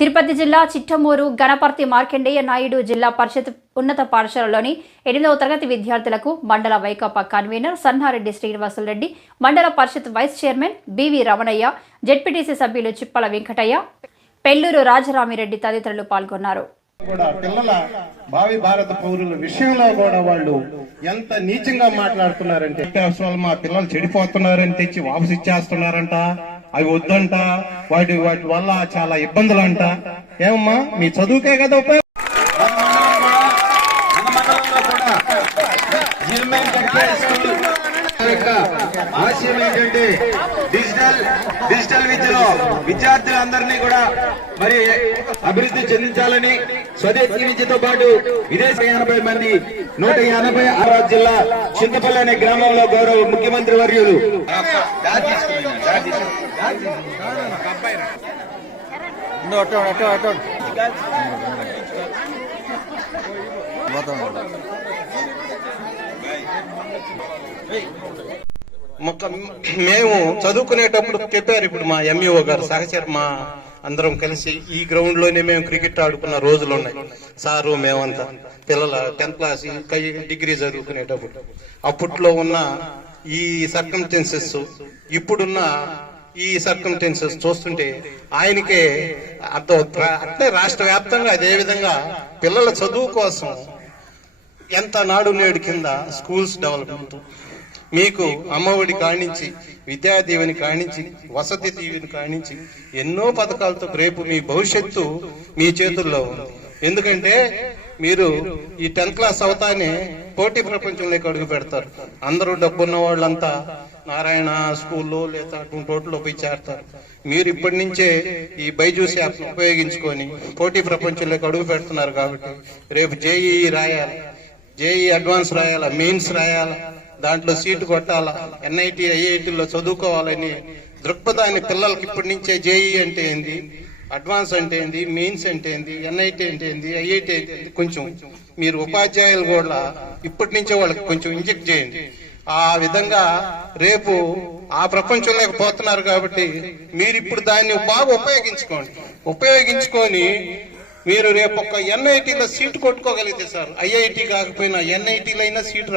తిరుపతి జిల్లా చిట్టమూరు గణపర్తి మార్కండేయ నాయుడు జిల్లా పరిషత్ ఉన్నత పాఠశాలలోని ఎనిమిదవ తరగతి విద్యార్థులకు మండల Vaikapa convener Sannareddy Srinivasulareddy Mandala Parishad vice chairman BV Ramanaiah ZPTC సభ్యులు చిప్పల వెంకటయ్య పెళ్ళూరు రాజరామిరెడ్డి తదితరులు పాల్గొన్నారు. కూడా పిల్లల భావి భారత పౌరుల విషయంలో కూడా వాళ్ళు ఎంత నీచంగా మాట్లాడుతున్నారంటే మా పిల్లలు చెడిపోతున్నారని తెచ్చి వాపసు ఇచ్చేస్తున్నారంట అవి వద్దంట వాటి వాటి వల్ల చాలా ఇబ్బందులు అంట ఏమమ్మా మీ చదువుకే కదా ఉపయోగం? ఆశయం ఏంటంటే డిజిటల్ డిజిటల్ విద్యలో విద్యార్థులందరినీ కూడా మరి అభివృద్ధి చెందించాలని స్వదేశీ విద్యతో పాటు విదేశీ ఎనభై మంది నూట ఎనభై ఆరో జిల్లా చింతపల్లి అనే గ్రామంలో గౌరవ ముఖ్యమంత్రి వర్యులు. మేము చదువుకునేటప్పుడు చెప్పారు ఇప్పుడు మా ఎంఈఓ గారు సహచర్ మా అందరం కలిసి ఈ గ్రౌండ్లోనే మేము క్రికెట్ ఆడుకున్న రోజులు ఉన్నాయి. సారు మేమంతా. పిల్లల టెన్త్ క్లాస్ డిగ్రీ చదువుకునేటప్పుడు. అప్పట్లో ఉన్న ఈ సర్కంటెన్సెస్ ఇప్పుడున్న ఈ సర్కంటెన్సెస్ చూస్తుంటే ఆయనకే అర్థం అట్లే రాష్ట్ర వ్యాప్తంగా అదే విధంగా పిల్లల చదువు కోసం ఎంత నాడు నేడు కింద స్కూల్స్ డెవలప్మెంట్ మీకు అమ్మఒడి కానించి విద్యా దీవెని కానించి వసతి దీవెని కానించి ఎన్నో పథకాలతో రేపు మీ భవిష్యత్తు మీ చేతుల్లో ఉంది. ఎందుకంటే మీరు ఈ టెన్త్ క్లాస్ అవతానే పోటీ ప్రపంచంలోకి అడుగు పెడతారు. అందరూ డబ్బున్న వాళ్ళంతా నారాయణ స్కూల్లో లేదా అటువంటి పోయి చేరతారు. మీరు ఇప్పటి నుంచే ఈ బైజూస్ యాప్ ఉపయోగించుకొని పోటీ ప్రపంచంలోకి అడుగు పెడుతున్నారు కాబట్టి రేపు జేఈ రాయాలి జేఈ అడ్వాన్స్ రాయాలా మెయిన్స్ రాయాలా దాంట్లో సీటు కొట్టాలా? ఎన్ఐటి ఐఐటిలో చదువుకోవాలని దృక్పథాన్ని పిల్లలకి ఇప్పటి నుంచే జేఈ అంటే ఏంది? అడ్వాన్స్ అంటే ఏంది? మెయిన్స్ అంటే ఏంది? ఎన్ఐటి అంటే ఏంది? ఐఐటి అంటే ఏంది? కొంచెం మీరు ఉపాధ్యాయులు కూడా ఇప్పటి నుంచే వాళ్ళకి కొంచెం ఇంజెక్ట్ చేయండి. ఆ విధంగా రేపు ఆ ప్రపంచంలోకి పోతున్నారు కాబట్టి మీరు ఇప్పుడు దాన్ని బాగా ఉపయోగించుకోండి. ఉపయోగించుకొని మీరు రేపు ఒక ఎన్ఐటీలో సీటు కొట్టుకోగలిగితే సార్ ఐఐటి కాకపోయినా ఎన్ఐటీలో అయినా సీటు